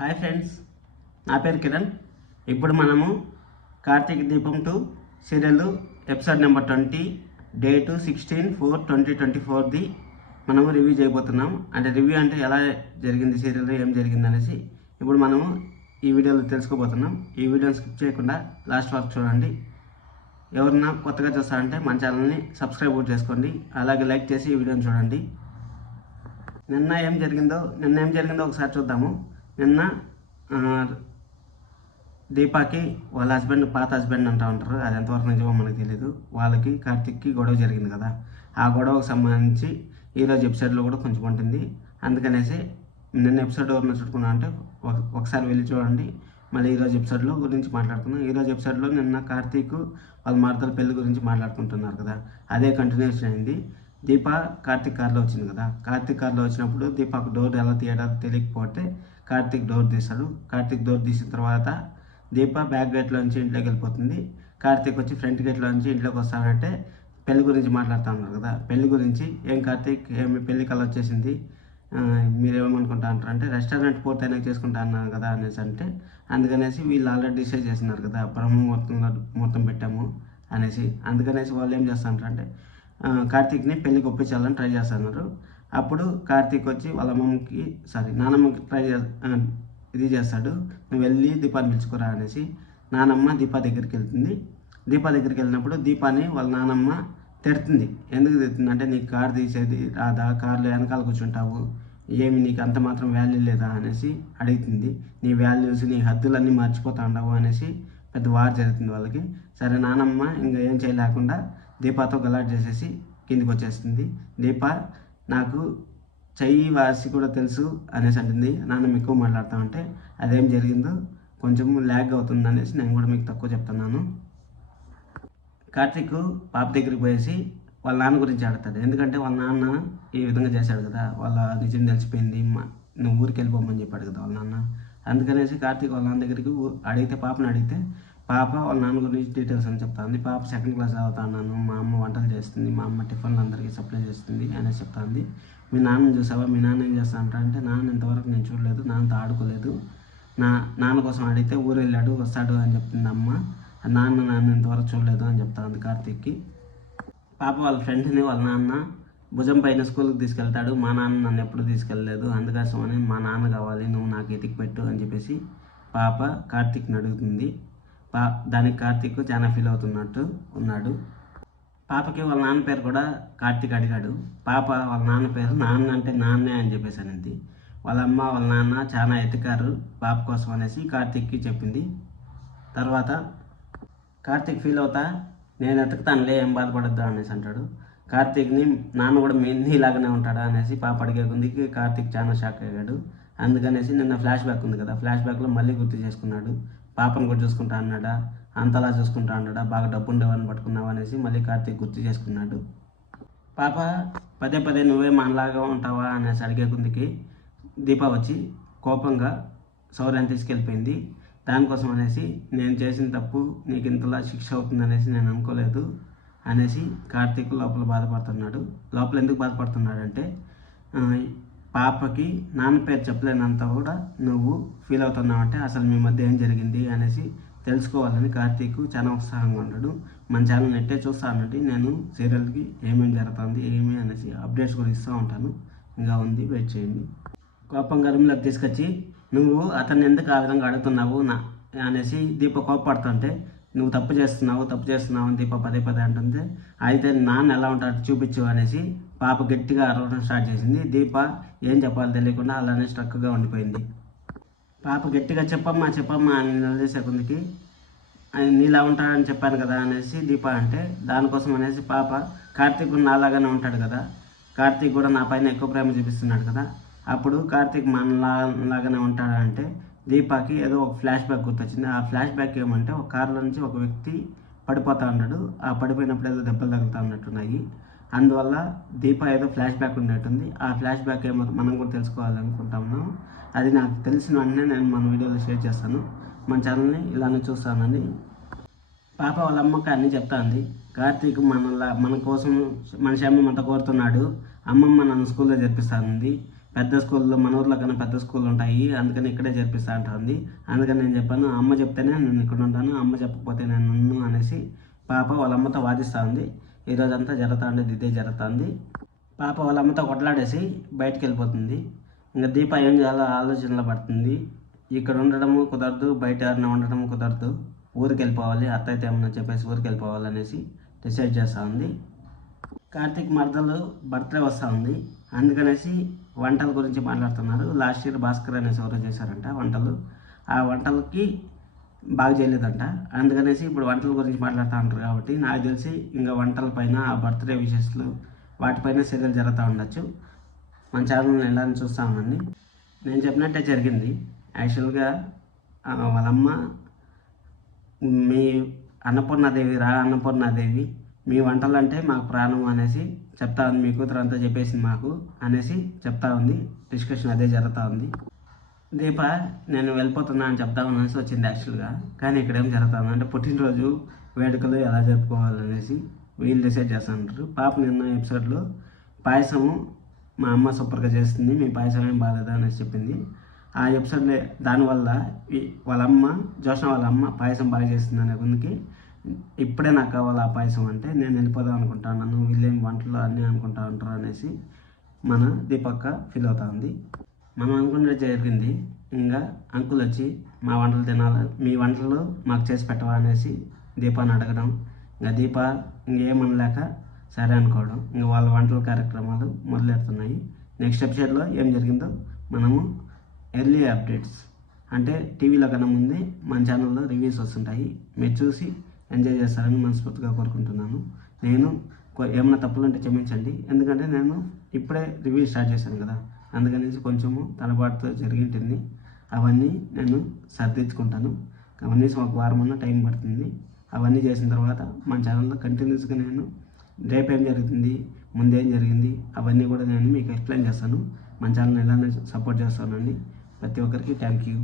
Hi friends, నా పేరు కిరణ్. ఇప్పుడు మనము కార్తీక దీపం 2 సీరియల్ ఎపిసోడ్ నెంబర్ 20 డేటు 16/4/2024ది మనము రివ్యూ చేయబోతున్నాం. అంటే రివ్యూ అంటే ఎలా జరిగింది సీరియల్, ఏం జరిగింది అనేసి ఇప్పుడు మనము ఈ వీడియోలో తెలుసుకోబోతున్నాం. ఈ వీడియోని స్కిప్ చేయకుండా లాస్ట్ వరకు చూడండి. ఎవరన్నా కొత్తగా చూస్తారంటే మన ఛానల్ని సబ్స్క్రైబ్ చేసుకోండి, అలాగే లైక్ చేసి ఈ వీడియోని చూడండి. నిన్న ఏం జరిగిందో ఒకసారి చూద్దాము. నిన్న దీపాకి వాళ్ళ హస్బెండ్, పాత హస్బెండ్ అంటూ ఉంటారు, అది ఎంతవరకు నిజమో మనకు తెలియదు. వాళ్ళకి కార్తిక్కి గొడవ జరిగింది కదా, ఆ గొడవకు సంబంధించి ఈరోజు ఎపిసోడ్లో కూడా కొంచెం ఉంటుంది. అందుకనేసి నిన్న ఎపిసోడ్ ఎవరిని చుట్టుకున్నా అంటే ఒకసారి వెళ్ళి చూడండి. మళ్ళీ ఈరోజు ఎపిసోడ్లో గురించి మాట్లాడుకున్నాం. ఈరోజు ఎపిసోడ్లో నిన్న కార్తీక్ వాళ్ళ మరదల పెళ్లి గురించి మాట్లాడుకుంటున్నారు కదా, అదే కంటిన్యూషన్ అయింది. దీప కార్తీక్ కార్లో వచ్చింది కదా, కార్తీక్ కార్లో వచ్చినప్పుడు దీపాకు డోర్ ఎలా తీయడాలో తెలియకపోతే కార్తీక్ డోర్ తీస్తాడు. కార్తీక్ డోర్ తీసిన తర్వాత దీప బ్యాక్ గేట్లోంచి ఇంట్లోకి వెళ్ళిపోతుంది. కార్తీక్ వచ్చి ఫ్రంట్ గేట్లోంచి ఇంట్లోకి వస్తానంటే పెళ్లి గురించి మాట్లాడుతూ ఉన్నారు కదా. పెళ్లి గురించి ఏం కార్తీక్, ఏమి పెళ్లి కళ వచ్చేసింది, మీరేమనుకుంటా అంటారు అంటే రెస్టారెంట్ పూర్తయినా చేసుకుంటా అన్నాను కదా అనేసి అంటే, అందుకనేసి వీళ్ళు ఆల్రెడీ డిసైడ్ చేస్తున్నారు కదా బ్రహ్మముహూర్తం పెట్టాము అనేసి. అందుకనేసి వాళ్ళు ఏం చేస్తారంటే కార్తీక్ని పెళ్ళికి ఒప్పించాలని ట్రై చేస్తున్నారు. అప్పుడు కార్తీక్ వచ్చి వాళ్ళ నానమ్మకి ఇది చేస్తాడు, నువ్వు వెళ్ళి దీపాన్ని పిలుచుకోరా అనేసి. నానమ్మ దీపా దగ్గరికి వెళ్తుంది. దీపా దగ్గరికి వెళ్ళినప్పుడు దీపాని వాళ్ళ నానమ్మ తిడుతుంది. ఎందుకు తిడుతుంది అంటే, నీకు కారు తీసేది రాదా, కార్లో వెనకాల కూర్చుంటావు, ఏమి నీకు అంత మాత్రం వాల్యూ లేదా అనేసి అడుగుతుంది. నీ వాల్యూస్, నీ హద్దులన్నీ మర్చిపోతా ఉండవు అనేసి పెద్ద వార్ జరుగుతుంది వాళ్ళకి. సరే నానమ్మ ఇంకా ఏం చేయలేకుండా దీపాతో గలాట్ చేసేసి కిందికి వచ్చేస్తుంది. దీప నాకు చెయ్యి వాసి కూడా తెలుసు అనేసి అంటుంది. నాన్న ఎక్కువ మాట్లాడుతూ ఉంటే అదేం జరిగిందో కొంచెం ల్యాగ్ అవుతుంది అనేసి నేను కూడా మీకు తక్కువ చెప్తున్నాను. కార్తీక్ పాప దగ్గరికి పోయేసి వాళ్ళ నాన్న గురించి ఆడతాడు. ఎందుకంటే వాళ్ళ నాన్న ఈ విధంగా చేశాడు కదా, వాళ్ళ నిజం తెలిసిపోయింది, నువ్వు ఊరికి వెళ్ళిపోమని చెప్పాడు కదా వాళ్ళ నాన్న. అందుకనేసి కార్తీక్ వాళ్ళ నాన్న దగ్గరికి పాపని అడిగితే పాప వాళ్ళ నాన్న గురించి డీటెయిల్స్ అని చెప్తాంది. పాప 2nd క్లాస్ చదువుతున్నాను, మా అమ్మ వంటలు చేస్తుంది, మా అమ్మ టిఫిన్లు అందరికీ సప్లై చేస్తుంది అనేసి చెప్తాంది. మీ నాన్నని చూసావా, మీ నాన్న ఏం చేస్తా అంటే, నాన్న ఇంతవరకు నేను చూడలేదు, నాన్నతో ఆడుకోలేదు, నాన్న కోసం అడిగితే ఊరు వెళ్ళాడు వస్తాడు అని చెప్తుంది అమ్మ. నాన్న ఇంతవరకు చూడలేదు అని చెప్తాంది కార్తీక్కి. పాప వాళ్ళ ఫ్రెండ్ని వాళ్ళ నాన్న భుజం పైన స్కూల్కి తీసుకెళ్తాడు. మా నాన్న నన్ను ఎప్పుడు తీసుకెళ్ళలేదు, అందుకోసమని మా నాన్న కావాలి, నువ్వు నాకు ఎతికి పెట్టు అని చెప్పేసి పాప కార్తీక్ని అడుగుతుంది. దానికి కార్తీక్ చాలా ఫీల్ అవుతున్నట్టు ఉన్నాడు. పాపకి వాళ్ళ నాన్న పేరు కూడా కార్తీక్ అడిగాడు. పాప వాళ్ళ నాన్న పేరు నాన్న అంటే నాన్నే అని చెప్పేసి అనేది. వాళ్ళ అమ్మ వాళ్ళ నాన్న చాలా ఎతికారు పాప కోసం అనేసి కార్తీక్కి చెప్పింది. తర్వాత కార్తీక్ ఫీల్ అవుతా, నేను ఎతుకుతానులే, ఏం బాధపడద్దు అనేసి అంటాడు. కార్తీక్ని నాన్న కూడా ఇలాగనే ఉంటాడా అనేసి పాప అడిగే కొందికి కార్తీక్ చాలా షాక్ అయ్యాడు. అందుకనేసి నిన్న ఫ్లాష్ బ్యాక్ ఉంది కదా, ఫ్లాష్ బ్యాక్లో మళ్ళీ గుర్తు చేసుకున్నాడు. పాపను కూడా చూసుకుంటా అన్నాడా, అంతలా చూసుకుంటా అన్నాడా, బాగా డబ్బు ఉండేవాడిని పట్టుకున్నావు అనేసి మళ్ళీ కార్తీక్ గుర్తు చేసుకున్నాడు. పాప పదే పదే నువ్వే మనలాగా ఉంటావా అనేసి అడిగే కొందికి దీప వచ్చి కోపంగా శౌర్యాన్ని తీసుకెళ్ళిపోయింది. దానికోసం అనేసి నేను చేసిన తప్పు నీకు ఇంతలా శిక్ష అవుతుంది అనేసి నేను అనుకోలేదు అనేసి కార్తీక్ లోపల బాధపడుతున్నాడు. లోపల ఎందుకు బాధపడుతున్నాడంటే, పాపకి నాన్న పేరు చెప్పలేనంత కూడా నువ్వు ఫీల్ అవుతున్నావు అంటే అసలు మీ మధ్య ఏం జరిగింది అనేసి తెలుసుకోవాలని కార్తీక్ చాలా ఉత్సాహంగా ఉన్నాడు. మన ఛానల్ నెట్టే చూస్తా అన్నట్టు నేను సీరియల్కి ఏమేమి జరుగుతుంది ఏమి అనేసి అప్డేట్స్ కూడా ఇస్తూ ఉంటాను. ఇంకా ఉంది, వెయిట్ చేయండి. కోపంగా రూమ్లోకి తీసుకొచ్చి నువ్వు అతన్ని ఎందుకు ఆ విధంగా అడుగుతున్నావు అనేసి దీప కోపడుతుంటే, నువ్వు తప్పు చేస్తున్నావు అని దీప పదే పదే అంటుంది. అయితే నాన్న ఎలా ఉంటాడు చూపించు అనేసి పాప గట్టిగా అరవడం స్టార్ట్ చేసింది. దీప ఏం చెప్పాలో తెలియకుండా అలానే స్ట్రక్గా ఉండిపోయింది. పాప గట్టిగా చెప్పమ్మా అని నిలదీసే కొందికి నీలా ఉంటాడని చెప్పాను కదా అనేసి దీప అంటే, దానికోసం అనేసి పాప కార్తీక్ నాలాగానే ఉంటాడు కదా, కార్తీక్ కూడా నా పైన ఎక్కువ ప్రేమ చూపిస్తున్నాడు కదా, అప్పుడు కార్తీక్ మనలాగానే ఉంటాడంటే దీపాకి ఏదో ఒక ఫ్లాష్ బ్యాక్ గుర్తొచ్చింది. ఆ ఫ్లాష్ బ్యాక్ ఏమంటే, ఒక కారులో నుంచి ఒక వ్యక్తి పడిపోతా ఉన్నాడు, ఆ పడిపోయినప్పుడు ఏదో దెబ్బలు తగులుతూ ఉన్నట్టున్నాయి. అందువల్ల దీప ఏదో ఫ్లాష్ బ్యాక్ ఉన్నట్టుంది. ఆ ఫ్లాష్ బ్యాక్ ఏమో మనం కూడా తెలుసుకోవాలనుకుంటాము. అది నాకు తెలిసిన వెంటనే నేను మన వీడియోలో షేర్ చేస్తాను. మన ఛానల్ని ఇలానే చూస్తానండి. పాప వాళ్ళ అమ్మకి అన్నీ చెప్తాంది. కార్తీక్ మన కోసం మన క్షేమం అంతా కోరుతున్నాడు, అమ్మమ్మ నన్ను స్కూల్లో చేర్పిస్తానంది, పెద్ద స్కూల్లో మన ఊర్లో కన్నా పెద్ద స్కూల్ ఉంటాయి, అందుకని ఇక్కడే చేర్పిస్తా ఉంటుంది. అందుకని నేను చెప్పాను, అమ్మ చెప్తేనే నేను ఇక్కడ ఉంటాను, అమ్మ చెప్పకపోతే నేను ఉన్నాను అనేసి పాప వాళ్ళ అమ్మతో వాదిస్తూ ఉంది. ఈరోజంతా జరుగుతూ ఉండేది ఇదే జరుగుతుంది. పాప వాళ్ళ అమ్మతో కొట్లాడేసి బయటికి వెళ్ళిపోతుంది. ఇంకా దీప ఏం చేయాలో ఆలోచనలో పడుతుంది. ఇక్కడ ఉండడము కుదరదు, బయట ఎవరైనా ఉండడము కుదరదు, ఊరికి వెళ్ళిపోవాలి, అత్తయితే ఏమన్నా చెప్పేసి ఊరికి వెళ్ళిపోవాలనేసి డిసైడ్ చేస్తూ ఉంది. కార్తీక్ మరదలు బర్త్డే వస్తూ ఉంది, అందుకనేసి వంటల గురించి మాట్లాడుతున్నారు. లాస్ట్ ఇయర్ భాస్కర్ అనేసి ఎవరో చేశారంట వంటలు, ఆ వంటలకి బాగా చేయలేదంట, అందుకనేసి ఇప్పుడు వంటల గురించి మాట్లాడుతూ ఉంటారు. కాబట్టి నాకు తెలిసి ఇంకా వంటల పైన, ఆ బర్త్డే విషెస్లు వాటిపైన సీరియల్ జరుగుతూ ఉండొచ్చు. మన ఛానల్ని ఎలా చూస్తూ ఉండండి. నేను చెప్పినట్టే జరిగింది. యాక్చువల్గా వాళ్ళమ్మ మీ అన్నపూర్ణాదేవి అన్నపూర్ణాదేవి మీ వంటలు అంటే మాకు ప్రాణం అనేసి చెప్తా ఉంది, మీ కూతురు అంతా చెప్పేసింది మాకు అనేసి చెప్తా ఉంది. డిస్కషన్ అదే జరుగుతూ ఉంది. దీప నేను వెళ్ళిపోతున్నా అని చెప్తామని అనేసి వచ్చింది యాక్చువల్గా, కానీ ఇక్కడ ఏం జరుగుతుంది అంటే పుట్టినరోజు వేడుకలు ఎలా జరుపుకోవాలనేసి వీళ్ళు డిసైడ్ చేస్తూ ఉంటారు. పాప నిన్న ఎపిసోడ్లో పాయసము మా అమ్మ సూపర్గా చేస్తుంది, మీ పాయసం ఏం బాగాలేదు అనేసి చెప్పింది. ఆ ఎపిసోడ్లో దానివల్ల వాళ్ళ అమ్మ జోష్న వాళ్ళ అమ్మ పాయసం బాగా చేస్తుంది అనే కొందికి ఇప్పుడే నాకు కావాలి ఆ పాయసం అంటే నేను వెళ్ళిపోదాం అనుకుంటాను, వీళ్ళేం వంటలు అన్నీ అనుకుంటా ఉంటారు అనేసి మన దీపక్క ఫీల్ అవుతా ఉంది. మనం అనుకునే జరిగింది. ఇంకా అంకుల్ వచ్చి మా వంటలు తినాలి, మీ వంటలు మాకు చేసి పెట్టవా అనేసి దీపాన్ని అడగడం. ఇంకా దీప ఇంకేమనలేక సరే అనుకోవడం. ఇంకా వాళ్ళ వంటల కార్యక్రమాలు మొదలెడుతున్నాయి. నెక్స్ట్ ఎపిసోడ్లో ఏం జరిగిందో మనము ఎర్లీ అప్డేట్స్ అంటే టీవీలో కన్నా ముందే మన ఛానల్లో రివ్యూస్ వస్తుంటాయి, మీరు చూసి ఎంజాయ్ చేస్తారని మనస్ఫూర్తిగా కోరుకుంటున్నాను. నేను ఏమైనా తప్పులు ఉంటే క్షమించండి, ఎందుకంటే నేను ఇప్పుడే రివ్యూ స్టార్ట్ చేశాను కదా, అందుకనేసి కొంచెము తడబాటుతో జరిగింటుంది. అవన్నీ నేను సర్దించుకుంటాను. అవన్నీ ఒక వారం అన్న టైం పడుతుంది. అవన్నీ చేసిన తర్వాత మన ఛానల్లో కంటిన్యూస్గా నేను రేపేం జరుగుతుంది, ముందేం జరిగింది అవన్నీ కూడా నేను మీకు ఎక్స్ప్లెయిన్ చేస్తాను. మన ఛానల్ ఎలానే సపోర్ట్ చేస్తానండి. ప్రతి ఒక్కరికి థ్యాంక్ యూ.